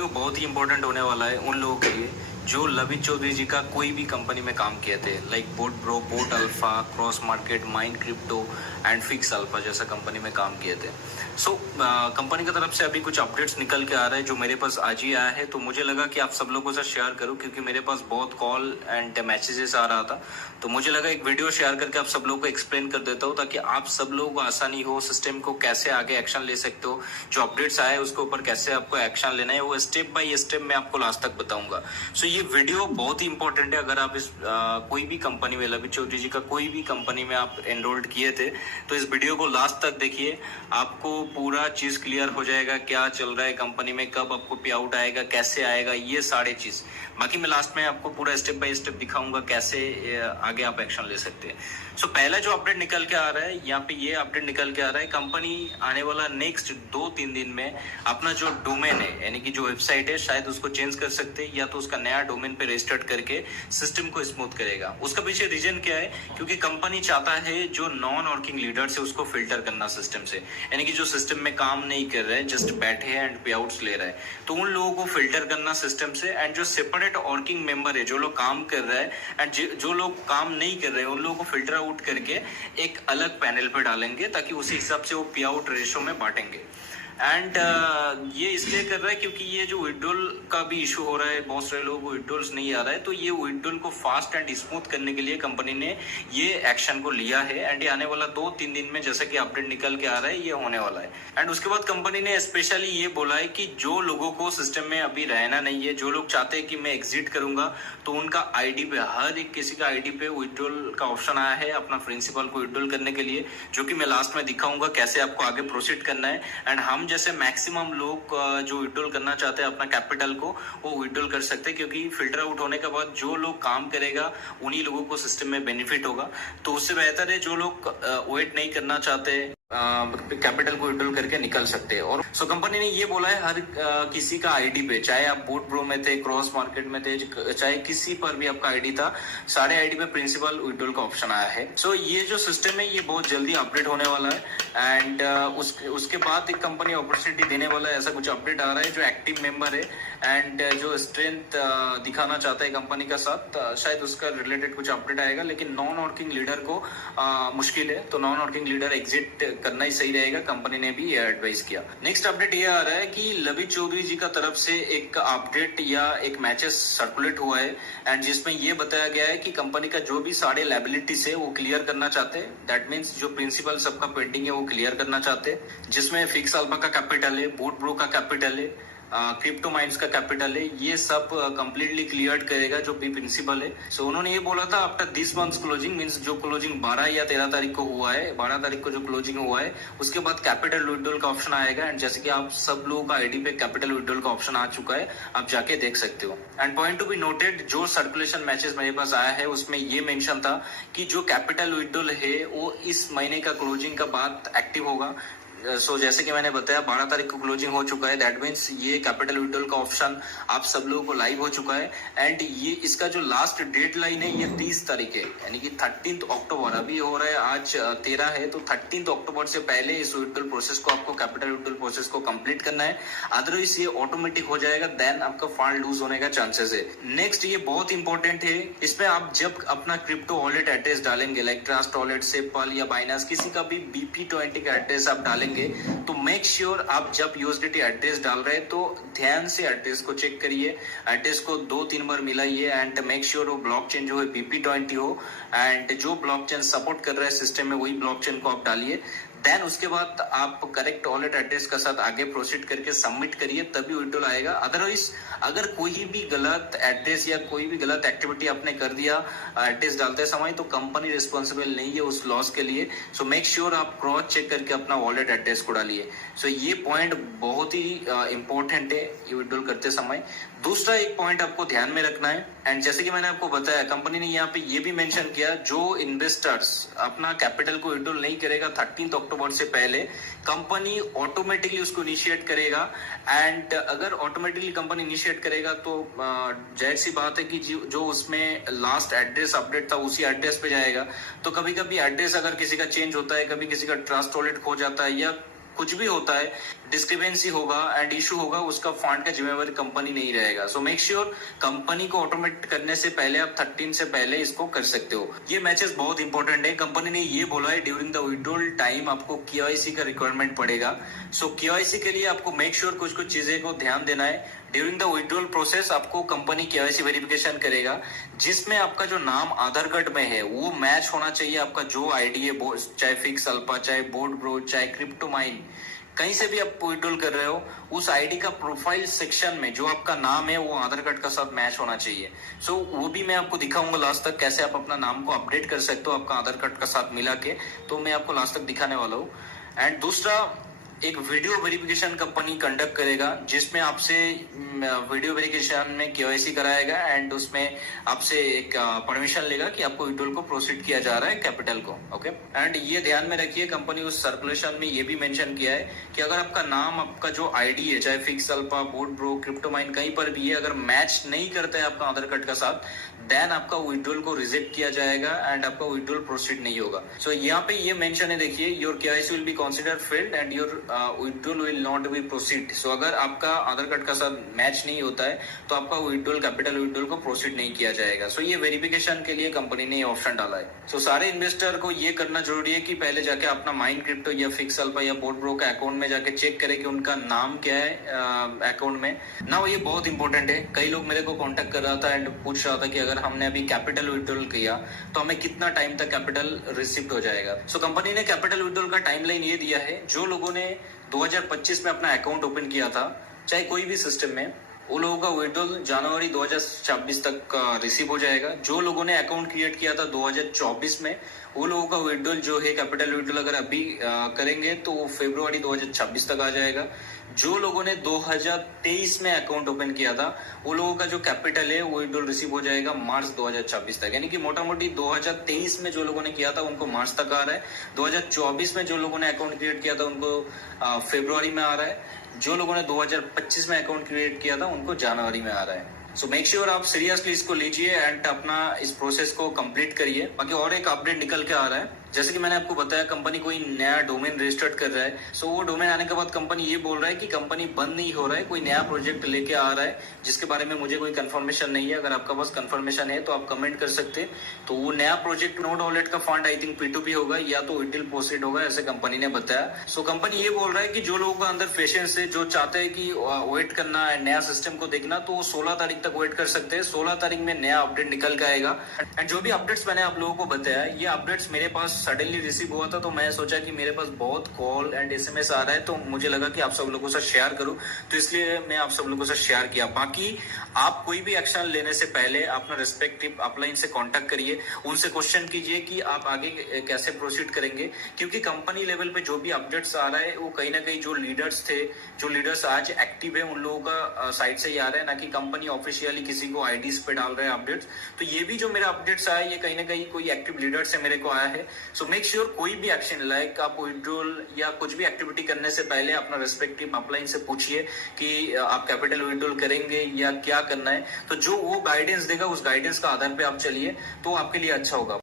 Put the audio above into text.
वो बहुत ही इंपॉर्टेंट होने वाला है उन लोगों के लिए जो लवित चौधरी जी का कोई भी कंपनी में काम किए थे, like boat bro, boat alpha, cross market, mind crypto and fix alpha जैसा कंपनी में काम किए थे। सो कंपनी की तरफ से अभी कुछ अपडेट्स निकल के आ रहे हैं जो मेरे पास आज ही आया है, तो मुझे लगा कि आप सब लोगों से शेयर करूं क्योंकि मेरे पास बहुत कॉल एंड मैसेजेस आ रहा था। तो मुझे लगा एक वीडियो शेयर करके आप सब लोगों को एक्सप्लेन कर देता हूँ ताकि आप सब लोगों को आसानी हो, सिस्टम को कैसे आगे एक्शन ले सकते हो, जो अपडेट्स आए उसके ऊपर कैसे आपको एक्शन लेना है वो स्टेप बाय स्टेप मैं आपको लास्ट तक बताऊंगा। सो ये वीडियो बहुत ही इंपॉर्टेंट है। अगर आप इस कोई भी कंपनी में, लवित चौधरी जी का कोई भी कंपनी में आप एनरोल्ड किए थे तो इस वीडियो को लास्ट तक देखिए, आपको पूरा चीज क्लियर हो जाएगा क्या चल रहा है कंपनी में, कब आपको पे आउट आएगा, कैसे आएगा, ये सारे चीज। बाकी मैं लास्ट में आपको पूरा स्टेप बाय स्टेप दिखाऊंगा कैसे आगे आप एक्शन ले सकते हैं। सो पहला जो अपडेट निकल के आ रहा है यहाँ पे, ये अपडेट निकल के आ रहा है कंपनी आने वाला नेक्स्ट 2-3 दिन में अपना जो डोमेन है यानी कि जो वेबसाइट है शायद उसको चेंज कर सकते हैं या तो उसका नया डोमेन पे रजिस्टर्ड करके सिस्टम को स्मूथ करेगा। उसका पीछे रीजन क्या है, क्योंकि कंपनी चाहता है जो नॉन वर्किंग लीडर्स है उसको फिल्टर करना सिस्टम से, यानी कि जो सिस्टम में काम नहीं कर रहे हैं, जस्ट बैठे हैं एंड पे आउट्स ले रहे हैं, तो उन लोगों को फिल्टर करना सिस्टम से। एंड जो सेपरेट वर्किंग मेंबर है, जो लोग काम कर रहे हैं एंड जो लोग काम नहीं कर रहे हैं, उन लोगों को फिल्टर आउट करके एक अलग पैनल पे डालेंगे ताकि उसी हिसाब से वो पे आउट रेशो में बांटेंगे। एंड ये इसलिए कर रहा है क्योंकि ये जो विड्रॉल का भी इशू हो रहा है, बहुत सारे लोगों को विड्रॉल्स नहीं आ रहा है, तो ये विड्रॉल को फास्ट एंड स्मूथ करने के लिए कंपनी ने ये एक्शन को लिया है। एंड ये आने वाला 2-3 दिन में जैसे कि अपडेट निकल के आ रहा है ये होने वाला है। एंड उसके बाद कंपनी ने स्पेशली ये बोला है कि जो लोगों को सिस्टम में अभी रहना नहीं है, जो लोग चाहते हैं कि मैं एग्जिट करूंगा, तो उनका आईडी पे, हर एक किसी का आईडी पे विड्रॉल का ऑप्शन आया है अपना प्रिंसिपल को विड्रॉल करने के लिए, जो कि मैं लास्ट में दिखाऊंगा कैसे आपको आगे प्रोसीड करना है। एंड हम जैसे मैक्सिमम लोग जो विड्रॉल करना चाहते हैं अपना कैपिटल को, वो विड्रॉल कर सकते हैं, क्योंकि फिल्टर आउट होने के बाद जो लोग काम करेगा उन्हीं लोगों को सिस्टम में बेनिफिट होगा। तो उससे बेहतर है जो लोग वेट नहीं करना चाहते कैपिटल को विड्रॉल करके निकल सकते हैं। और सो कंपनी ने ये बोला है हर किसी का आईडी पे, चाहे आप बोट ब्रो में थे, क्रॉस मार्केट में थे, चाहे किसी पर भी आपका आईडी था, सारे आईडी पे प्रिंसिपल विड्रॉल का ऑप्शन आया है। सो ये जो सिस्टम है ये बहुत जल्दी अपडेट होने वाला है। एंड उसके बाद एक कंपनी अपॉर्चुनिटी देने वाला है, ऐसा कुछ अपडेट आ रहा है। जो एक्टिव मेंबर है एंड जो स्ट्रेंथ दिखाना चाहता है कंपनी का साथ, शायद उसका रिलेटेड कुछ अपडेट आएगा। लेकिन नॉन वर्किंग लीडर को मुश्किल है, तो नॉन वर्किंग लीडर एग्जिट करना ही सही रहेगा, कंपनी ने भी ये एडवाइस किया। नेक्स्ट अपडेट ये आ रहा है कि लवित चौधरी जी का तरफ से एक अपडेट या एक मैसेज सर्कुलेट हुआ है एंड जिसमें ये बताया गया है कि कंपनी का जो भी सारे लायबिलिटीज है वो क्लियर करना चाहते हैं। दैट मीन्स जो प्रिंसिपल सबका पेंडिंग है वो क्लियर करना चाहते हैं, जिसमें फिक्स अल्फा का कैपिटल है, बोट ब्रो का कैपिटल है, क्रिप्टो माइंड्स का कैपिटल है, ये सब कंप्लीटली क्लियर करेगा जो भी प्रिंसिपल है। सो उन्होंने ये बोला था after this month closing, means जो क्लोजिंग 12 या 13 तारीख को हुआ है, 12 तारीख को जो क्लोजिंग हुआ है उसके बाद कैपिटल विड्रॉल का ऑप्शन आएगा। एंड जैसे कि आप सब लोगों का आईडी पे कैपिटल विड्रॉल का ऑप्शन आ चुका है, आप जाके देख सकते हो। And point to be noted, जो सर्कुलेशन मैसेज मेरे पास आया है उसमें ये मेंशन था कि जो कैपिटल विड्रॉल है वो इस महीने का क्लोजिंग का बाद एक्टिव होगा। सो जैसे कि मैंने बताया 12 तारीख को क्लोजिंग हो चुका है, दैट मीन्स ये कैपिटल विड्रॉल का ऑप्शन आप सब लोगों को लाइव हो चुका है। एंड ये इसका जो लास्ट डेड लाइन है ये 30 तारीख है, यानी कि 13 अक्टूबर, अभी हो रहा है आज 13 है, तो 13 अक्टूबर से पहले इस विड्रॉल प्रोसेस को, आपको कैपिटल विड्रॉल प्रोसेस को कंप्लीट करना है, अदरवाइज ये ऑटोमेटिक हो जाएगा, देन आपका फंड लूज होने का चांसेस है। नेक्स्ट ये बहुत इंपॉर्टेंट है, इसमें आप जब अपना क्रिप्टो वॉलेट एड्रेस डालेंगे, लाइक ट्रस्ट वॉलेट, सेपल या बाइनांस, किसी का भी BP20 का एड्रेस आप डालेंगे, तो मेक श्योर आप जब यूएसडीटी एड्रेस डाल रहे हैं तो ध्यान से एड्रेस को चेक करिए, एड्रेस को 2-3 बार मिलाइए एंड मेक श्योर वो ब्लॉकचेन जो है BP20 हो, एंड जो ब्लॉकचेन सपोर्ट कर रहा है सिस्टम में वही ब्लॉकचेन को आप डालिए। देन उसके बाद आप करेक्ट वॉलेट एड्रेस के साथ आगे प्रोसीड करके सबमिट करिए, तभी विड्रॉल आएगा। अदरवाइज अगर कोई भी गलत एड्रेस या कोई भी गलत एक्टिविटी आपने कर दिया एड्रेस डालते समय, तो कंपनी रिस्पॉन्सिबल नहीं है उस लॉस के लिए। सो मेक श्योर आप क्रॉस चेक करके अपना वॉलेट एड्रेस को डालिए। सो ये पॉइंट बहुत ही इंपॉर्टेंट है ये विड्रॉल करते समय। दूसरा एक पॉइंट आपको ध्यान में रखना है, एंड जैसे कि मैंने आपको बताया कंपनी ने यहाँ पे ये भी मेंशन किया, जो इन्वेस्टर्स अपना कैपिटल को विड्रॉल नहीं करेगा 13 अक्टूबर से पहले, कंपनी ऑटोमेटिकली उसको इनिशिएट करेगा। एंड अगर ऑटोमेटिकली कंपनी इनिशिएट करेगा तो जाहिर सी बात है कि जो उसमें लास्ट एड्रेस अपडेट था उसी एड्रेस पे जाएगा। तो कभी कभी एड्रेस अगर किसी का चेंज होता है, कभी किसी का ट्रस्ट वॉलेट खो जाता है, या कुछ भी होता है, डिस्क्रिपेंसी होगा एंड इशू होगा, उसका फंड का जिम्मेवारी कंपनी नहीं रहेगा। सो मेक श्योर कंपनी को ऑटोमेट करने से पहले आप 13 से पहले इसको कर सकते हो। ये मैचेस बहुत इंपॉर्टेंट है। कंपनी ने ये बोला है ड्यूरिंग द विड्रॉल टाइम आपको केवाईसी का रिक्वायरमेंट पड़ेगा। सो केवाईसी के लिए आपको मेक श्योर कुछ कुछ चीजें को ध्यान देना है। ड्यूरिंग द विड्रॉल प्रोसेस आपको कंपनी केवाईसी वेरिफिकेशन करेगा, जिसमें आपका जो नाम आधार कार्ड में है वो मैच होना चाहिए आपका जो आईडी है, चाहे फिक्स अल्फा, चाहे बोट ब्रो, चाहे क्रिप्टो माइन, कहीं से भी आप विड्रॉल कर रहे हो, उस आईडी का प्रोफाइल सेक्शन में जो आपका नाम है वो आधार कार्ड का साथ मैच होना चाहिए। सो वो भी मैं आपको दिखाऊंगा लास्ट तक कैसे आप अपना नाम को अपडेट कर सकते हो आपका आधार कार्ड का साथ मिला के, तो मैं आपको लास्ट तक दिखाने वाला हूँ। एंड दूसरा, एक वीडियो वेरिफिकेशन कंपनी कंडक्ट करेगा, जिसमें आपसे वीडियो वेरिफिकेशन में केवाईसी कराएगा एंड उसमें आपसे एक परमिशन लेगा कि आपको विड्रॉल को प्रोसीड किया जा रहा है कैपिटल को। ओके, एंड ये ध्यान में रखिए, कंपनी उस सर्कुलेशन में ये भी मेंशन किया है कि अगर आपका नाम, आपका जो आईडी है, चाहे fix alpha, boat bro, crypto mine, कहीं पर भी है, अगर मैच नहीं करता है आपका आधार कार्ड का साथ, देन आपका विड्रॉल को रिजेक्ट किया जाएगा एंड आपका विड्रॉल प्रोसीड नहीं होगा। सो यहाँ पे ये मेंशन है, देखिए, your KYC will be considered failed and your withdrawal will not be proceed. So अगर आपका आधार कार्ड का साथ मैच नहीं होता है तो आपका विड्रॉल, कैपिटल विड्रॉल को प्रोसीड नहीं किया जाएगा। सो ये वेरिफिकेशन के लिए कंपनी ने ये ऑप्शन डाला है। सो सारे इन्वेस्टर को ये करना जरूरी है कि पहले जाके अपना माइन क्रिप्टो या फिक्स अल्फा या बोट ब्रो का अकाउंट में जाके चेक करें कि उनका नाम क्या है अकाउंट में ना। ये बहुत इंपॉर्टेंट है। कई लोग मेरे को कॉन्टेक्ट कर रहा था एंड पूछ रहा था कि अगर हमने अभी कैपिटल विड्रॉल किया तो हमें कितना टाइम तक कैपिटल रिसीव हो जाएगा। सो कंपनी ने कैपिटल विड्रॉल का टाइमलाइन ये दिया है, जो लोगों ने 2025 में अपना अकाउंट ओपन किया था, चाहे कोई भी सिस्टम में, वो लोगों का विड्रॉल जनवरी 2026 तक रिसीव हो जाएगा। जो लोगों ने अकाउंट क्रिएट किया था 2024 में, वो लोगों का विड्रॉल जो है कैपिटल विड्रॉल अगर अभी करेंगे तो वो फरवरी 2026 तक आ जाएगा। जो लोगों ने 2023 में अकाउंट ओपन किया था, वो लोगों का जो कैपिटल है वो विड्रॉल रिसीव हो जाएगा मार्च 2026 तक। यानी कि मोटा मोटी 2023 में जो लोगों ने किया था उनको मार्च तक आ रहा है, 2024 में जो लोगों ने अकाउंट क्रिएट किया था उनको फरवरी में आ रहा है, जो लोगों ने 2025 में अकाउंट क्रिएट किया था उनको जनवरी में आ रहा है। सो मेक श्योर आप सीरियसली इसको लीजिए एंड अपना इस प्रोसेस को कंप्लीट करिए। बाकी और एक अपडेट निकल के आ रहा है, जैसे कि मैंने आपको बताया, कंपनी कोई नया डोमेन रजिस्टर्ड कर रहा है। सो वो डोमेन आने के बाद कंपनी ये बोल रहा है कि कंपनी बंद नहीं हो रहा है, कोई नया प्रोजेक्ट लेके आ रहा है, जिसके बारे में मुझे कोई कंफर्मेशन नहीं है। अगर आपका पास कंफर्मेशन है तो आप कमेंट कर सकते हैं। तो वो नया प्रोजेक्ट नोड वॉलेट का फंड आई थिंक P2P होगा या तो विड्रॉल प्रोसीड होगा, ऐसे कंपनी ने बताया। सो कंपनी ये बोल रहा है कि जो लोगों का अंदर पेशेंस है, जो चाहते हैं कि वेट करना है, नया सिस्टम को देखना, तो वो 16 तारीख तक वेट कर सकते हैं। 16 तारीख में नया अपडेट निकल के आएगा। एंड जो भी अपडेट्स मैंने आप लोगों को बताया, ये अपडेट्स मेरे पास सडनली रिसीव हुआ था, तो मैं सोचा कि मेरे पास बहुत कॉल एंड SMS आ रहा है, तो मुझे लगा कि आप सब लोगों से शेयर करूं, तो इसलिए मैं आप सब लोगों से शेयर किया। बाकी आप कोई भी एक्शन लेने से पहले अपना रिस्पेक्टिव अपलाइन से कांटेक्ट करिए, उनसे क्वेश्चन कीजिए कि आप आगे कैसे प्रोसीड करेंगे, क्योंकि कंपनी लेवल पे जो भी अपडेट्स आ रहा है वो कहीं ना कहीं जो लीडर्स आज एक्टिव है, उन लोगों का साइड से ही आ रहा है, ना कि कंपनी ऑफिशियली किसी को आईडीज पे डाल रहे हैं अपडेट्स। तो ये भी जो मेरा अपडेट्स आया, ये कहीं ना कहीं कोई एक्टिव लीडर से मेरे को आया है। सो मेक श्योर कोई भी एक्शन, लाइक आप विड्रॉल या कुछ भी एक्टिविटी करने से पहले अपना रिस्पेक्टिव अपलाइन से पूछिए कि आप कैपिटल विड्रॉल करेंगे या क्या करना है। तो जो वो गाइडेंस देगा, उस गाइडेंस का आधार पे आप चलिए, तो आपके लिए अच्छा होगा।